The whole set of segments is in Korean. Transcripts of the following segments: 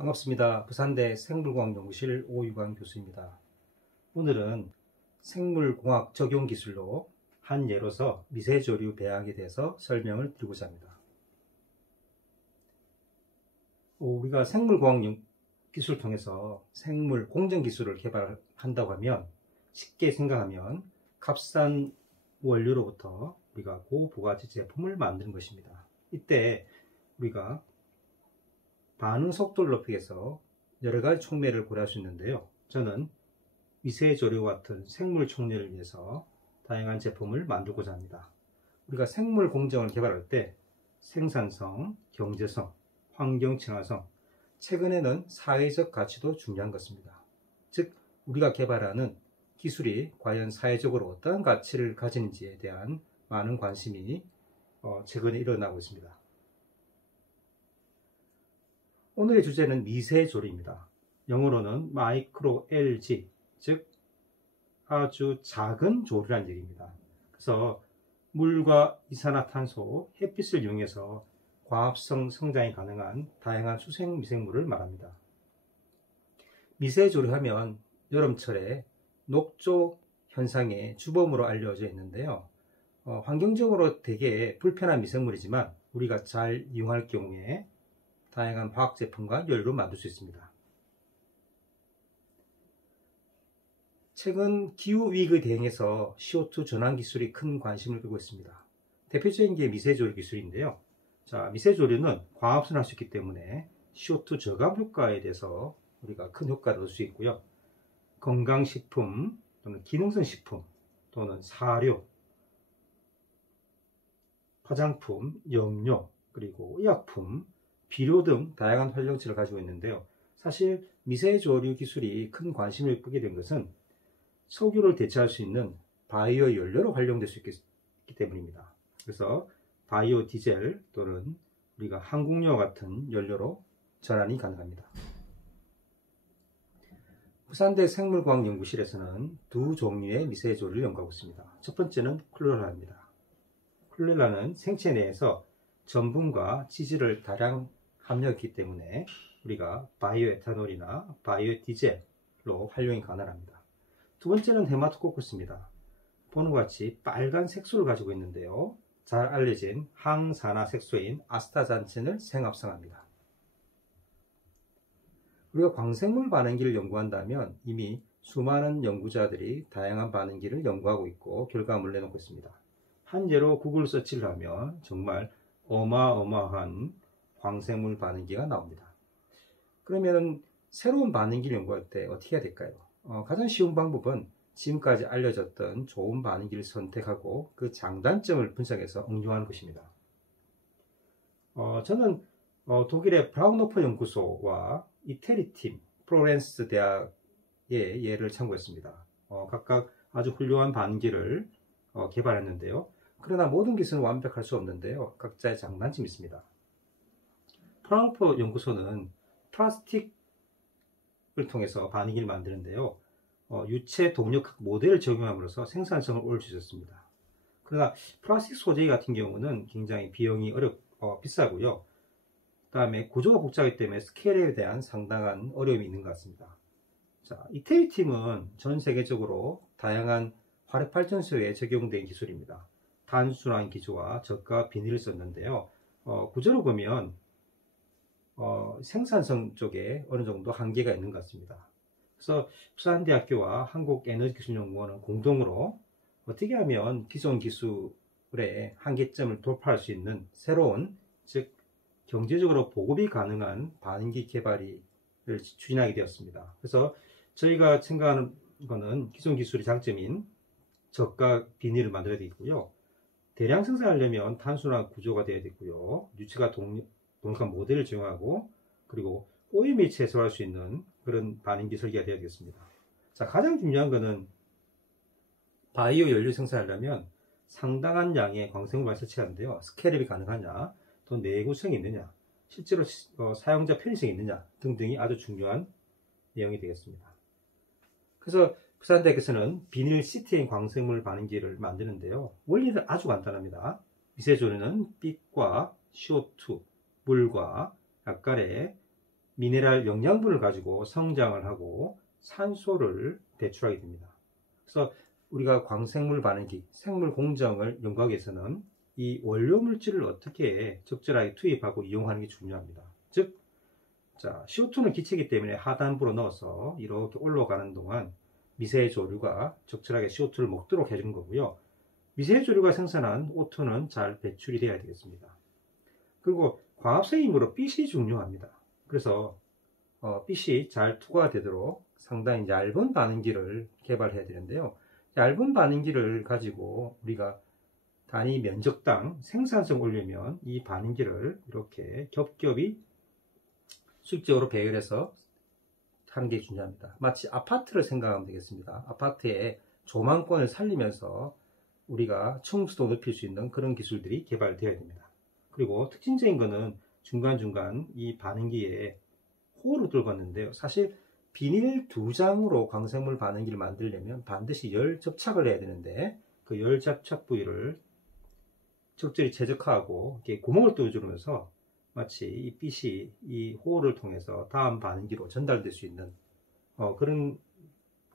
반갑습니다. 부산대 생물공학연구실 오유관 교수입니다. 오늘은 생물공학 적용 기술로 한 예로서 미세조류 배양에 대해서 설명을 드리고자 합니다. 우리가 생물공학 기술을 통해서 생물 공정 기술을 개발한다고 하면 쉽게 생각하면 값싼 원료로부터 우리가 고부가치 제품을 만드는 것입니다. 이때 우리가 반응 속도를 높이기 위해서 여러 가지 촉매를 고려할 수 있는데요. 저는 미세조류와 같은 생물 촉매를 위해서 다양한 제품을 만들고자 합니다. 우리가 생물 공정을 개발할 때 생산성, 경제성, 환경 친화성, 최근에는 사회적 가치도 중요한 것입니다. 즉, 우리가 개발하는 기술이 과연 사회적으로 어떠한 가치를 가지는지에 대한 많은 관심이 최근에 일어나고 있습니다. 오늘의 주제는 미세조류입니다. 영어로는 마이크로 LG, 즉 아주 작은 조류란 얘기입니다. 그래서 물과 이산화탄소, 햇빛을 이용해서 과합성 성장이 가능한 다양한 수생 미생물을 말합니다. 미세조류 하면 여름철에 녹조 현상의 주범으로 알려져 있는데요. 환경적으로 되게 불편한 미생물이지만 우리가 잘 이용할 경우에 다양한 화학 제품과 연료를 만들 수 있습니다. 최근 기후위기에 대응해서 CO2 전환 기술이 큰 관심을 끌고 있습니다. 대표적인 게 미세조류 기술인데요. 미세조류는 광합성을 할 수 있기 때문에 CO2 저감 효과에 대해서 우리가 큰 효과를 얻을 수 있고요. 건강식품 또는 기능성 식품 또는 사료, 화장품, 염료, 그리고 의약품, 비료 등 다양한 활용치를 가지고 있는데요. 사실 미세조류 기술이 큰 관심을 끄게 된 것은 석유를 대체할 수 있는 바이오 연료로 활용될 수 있기 때문입니다. 그래서 바이오 디젤 또는 우리가 항공료 같은 연료로 전환이 가능합니다. 부산대 생물과학연구실에서는 두 종류의 미세조류를 연구하고 있습니다. 첫 번째는 클로렐라입니다. 클로렐라는 생체 내에서 전분과 지질을 다량 함유했기 때문에 우리가 바이오 에탄올이나 바이오 디젤로 활용이 가능합니다. 두 번째는 헤마토코커스입니다. 보는 것 같이 빨간 색소를 가지고 있는데요. 잘 알려진 항산화 색소인 아스타잔틴을 생합성합니다. 우리가 광생물 반응기를 연구한다면 이미 수많은 연구자들이 다양한 반응기를 연구하고 있고 결과물을 내놓고 있습니다. 한 예로 구글 서치를 하면 정말 어마어마한 광생물 반응기가 나옵니다. 그러면 새로운 반응기를 연구할 때 어떻게 해야 될까요? 가장 쉬운 방법은 지금까지 알려졌던 좋은 반응기를 선택하고 그 장단점을 분석해서 응용하는 것입니다. 저는 독일의 브라운호퍼 연구소와 이태리 팀, 플로렌스 대학의 예를 참고했습니다. 각각 아주 훌륭한 반응기를 개발했는데요. 그러나 모든 기술은 완벽할 수 없는데요. 각자의 장단점이 있습니다. 브라운호퍼 연구소는 플라스틱을 통해서 반응기를 만드는데요. 유체 동력학 모델을 적용함으로써 생산성을 올릴 수 있었습니다. 그러나 플라스틱 소재 같은 경우는 굉장히 비용이 비싸고요. 그 다음에 구조가 복잡하기 때문에 스케일에 대한 상당한 어려움이 있는 것 같습니다. 이태리 팀은 전 세계적으로 다양한 화력발전소에 적용된 기술입니다. 단순한 기조와 저가 비닐을 썼는데요. 구조로 보면 생산성 쪽에 어느 정도 한계가 있는 것 같습니다. 그래서 부산대학교와 한국에너지기술연구원은 공동으로 어떻게 하면 기존 기술의 한계점을 돌파할 수 있는 새로운, 즉 경제적으로 보급이 가능한 반응기 개발을 추진하게 되었습니다. 그래서 저희가 생각하는 것은 기존 기술의 장점인 저가 비닐을 만들어야 되겠고요. 대량 생산하려면 단순한 구조가 되어야 되고요. 유체가 동력한 모델을 적용하고 그리고 오염이 최소화할 수 있는 그런 반응기 설계가 되어야 되겠습니다. 가장 중요한 것은 바이오 연료 생산하려면 상당한 양의 광생물만 설치하는데요. 스케일업이 가능하냐, 또 내구성이 있느냐, 실제로 사용자 편의성이 있느냐 등등이 아주 중요한 내용이 되겠습니다. 그래서 부산대학교에서는 비닐 시트인 광생물 반응기를 만드는데요. 원리는 아주 간단합니다. 미세조류는 빛과 CO2, 물과 약간의 미네랄 영양분을 가지고 성장을 하고 산소를 배출하게 됩니다. 그래서 우리가 광생물 반응기, 생물 공정을 연구하기 위해서는 이 원료 물질을 어떻게 적절하게 투입하고 이용하는 게 중요합니다. 즉, 자, CO2는 기체이기 때문에 하단부로 넣어서 이렇게 올라가는 동안 미세조류가 적절하게 CO2를 먹도록 해주는 거고요. 미세조류가 생산한 O2는 잘 배출이 되어야 되겠습니다. 그리고 광합성이므로 빛이 중요합니다. 그래서 빛이 잘 투과가 되도록 상당히 얇은 반응기를 개발해야 되는데요. 얇은 반응기를 가지고 우리가 단위 면적당 생산성 올리면 이 반응기를 이렇게 겹겹이 수직적으로 배열해서 하는 게 중요합니다. 마치 아파트를 생각하면 되겠습니다. 아파트의 조망권을 살리면서 우리가 층수도 높일 수 있는 그런 기술들이 개발되어야 됩니다. 그리고 특징적인 거는 중간중간 이 반응기에 호를 뚫었는데요. 사실 비닐 2장으로 광생물 반응기를 만들려면 반드시 열 접착을 해야 되는데 그 열 접착 부위를 적절히 최적화하고 이렇게 구멍을 뚫어주면서 마치 이 빛이 이 호를 통해서 다음 반응기로 전달될 수 있는 그런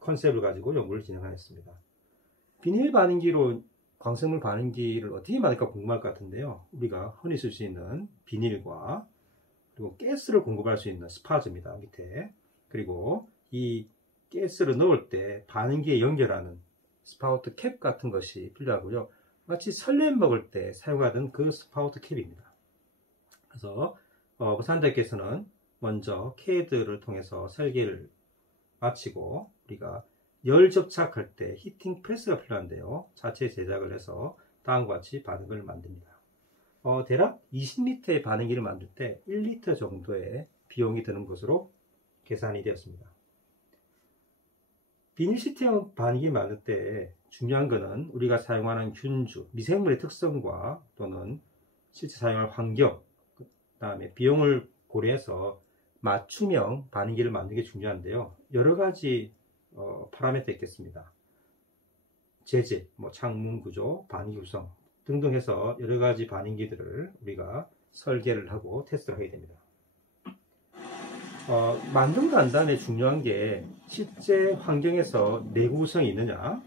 컨셉을 가지고 연구를 진행하였습니다. 비닐 반응기로 광생물 반응기를 어떻게 만들까 궁금할 것 같은데요. 우리가 흔히 쓸 수 있는 비닐과 그리고 가스를 공급할 수 있는 스파즈입니다. 밑에. 그리고 이 가스를 넣을 때 반응기에 연결하는 스파우트 캡 같은 것이 필요하고요. 마치 설렘 먹을 때 사용하던 그 스파우트 캡입니다. 그래서 부산대학교에서는 먼저 CAD를 통해서 설계를 마치고 우리가 열 접착할 때 히팅 프레스가 필요한데요. 자체 제작을 해서 다음과 같이 반응을 만듭니다. 대략 20리터의 반응기를 만들 때 1리터 정도의 비용이 드는 것으로 계산이 되었습니다. 비닐 시트형 반응기 만들 때 중요한 것은 우리가 사용하는 균주, 미생물의 특성과 또는 실제 사용할 환경, 그 다음에 비용을 고려해서 맞춤형 반응기를 만드는 게 중요한데요. 여러 가지 파라미터가 있겠습니다. 재질, 창문 구조, 반응기 구성 등등 해서 여러 가지 반응기들을 우리가 설계를 하고 테스트를 하게 됩니다. 만든 난 다음에 중요한 게 실제 환경에서 내구 구성이 있느냐.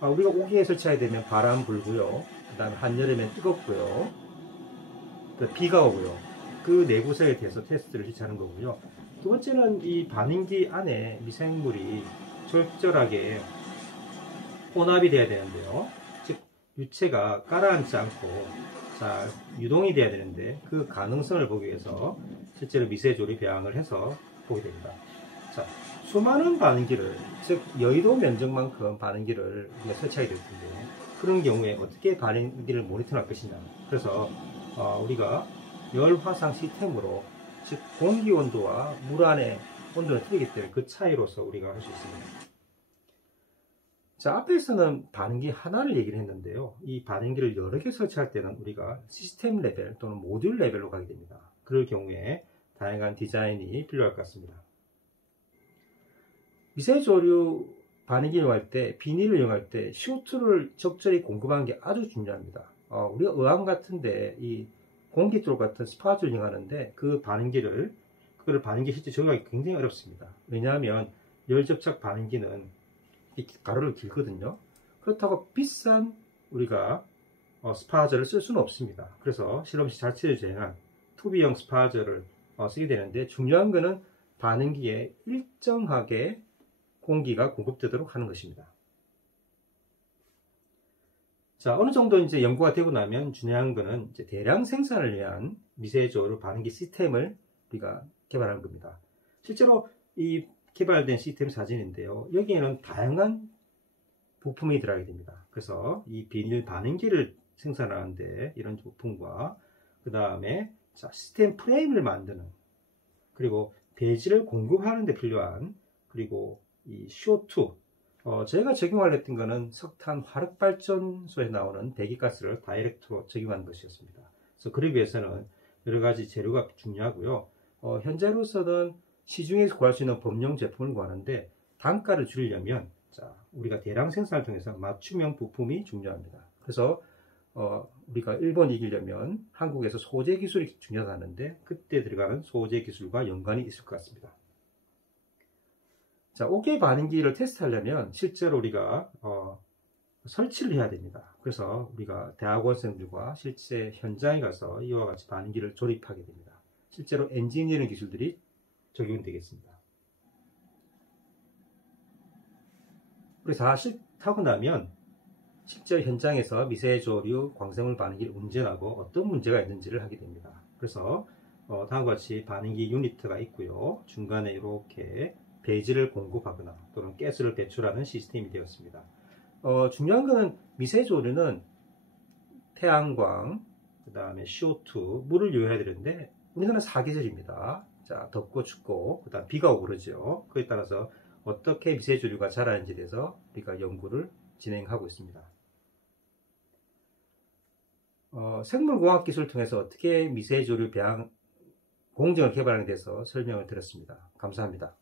우리가 오기에 설치하게 되면 바람 불고요. 그 다음에 한여름엔 뜨겁고요. 비가 오고요. 그 내구성에 대해서 테스트를 실시하는 거고요. 두 번째는 이 반응기 안에 미생물이 적절하게 혼합이 돼야 되는데요. 즉 유체가 가라앉지 않고 잘 유동이 돼야 되는데 그 가능성을 보기 위해서 실제로 미세조리 배양을 해서 보게 됩니다. 자, 수많은 반응기를, 즉 여의도 면적만큼 반응기를 우리가 설치하게 될 텐데 그런 경우에 어떻게 반응기를 모니터할 것이냐. 그래서 우리가 열 화상 시스템으로, 즉 공기 온도와 물 안의 온도는 틀리기 때문에 그 차이로서 우리가 할 수 있습니다. 자, 앞에서는 반응기 하나를 얘기를 했는데요. 이 반응기를 여러 개 설치할 때는 우리가 시스템 레벨 또는 모듈 레벨로 가게 됩니다. 그럴 경우에 다양한 디자인이 필요할 것 같습니다. 미세조류 반응기 이용할 때, 비닐을 이용할 때 CO2를 적절히 공급하는 게 아주 중요합니다. 우리가 의왕 같은데 이 공기돌 같은 스파즈를 이용하는데 그 반응기를 실제 적용하기 굉장히 어렵습니다. 왜냐하면 열접착 반응기는 가로를 길거든요. 그렇다고 비싼 우리가 스파저를 쓸 수는 없습니다. 그래서 실험실 자체를 제행한 투비형 스파저를 쓰게 되는데 중요한 것은 반응기에 일정하게 공기가 공급되도록 하는 것입니다. 자, 어느 정도 이제 연구가 되고 나면 중요한 것은 이제 대량 생산을 위한 미세조류 반응기 시스템을 우리가 개발하는 겁니다. 실제로 이 개발된 시스템 사진인데요. 여기에는 다양한 부품이 들어가게 됩니다. 그래서 이 비닐 반응기를 생산하는데 이런 부품과 그 다음에 시스템 프레임을 만드는, 그리고 배지를 공급하는 데 필요한, 그리고 이 CO2, 저희가 적용하려 했던 것은 석탄 화력발전소에 나오는 배기가스를 다이렉트로 적용하는 것이었습니다. 그래서 그러기 위해서는 여러 가지 재료가 중요하고요. 현재로서는 시중에서 구할 수 있는 범용 제품을 구하는데 단가를 줄이려면 우리가 대량 생산을 통해서 맞춤형 부품이 중요합니다. 그래서 우리가 일본이 이기려면 한국에서 소재 기술이 중요하다는데 그때 들어가는 소재 기술과 연관이 있을 것 같습니다. 자, OK 반응기를 테스트하려면 실제로 우리가 설치를 해야 됩니다. 그래서 우리가 대학원생들과 실제 현장에 가서 이와 같이 반응기를 조립하게 됩니다. 실제로 엔지니어링 기술들이 적용되겠습니다. 그래서 다 하고 나면 실제 현장에서 미세조류 광생물 반응기를 운전하고 어떤 문제가 있는지를 하게 됩니다. 그래서 다음과 같이 반응기 유니트가 있고요. 중간에 이렇게 배지를 공급하거나 또는 가스를 배출하는 시스템이 되었습니다. 중요한 것은 미세조류는 태양광, 그 다음에 CO2, 물을 요해야 되는데 우리나라는 사계절입니다. 자, 덥고 춥고 그 다음 비가 오고 그러죠. 그에 따라서 어떻게 미세조류가 자라는지에 대해서 우리가 연구를 진행하고 있습니다. 생물공학 기술을 통해서 어떻게 미세조류 배양 공정을 개발하는 데 대해서 설명을 드렸습니다. 감사합니다.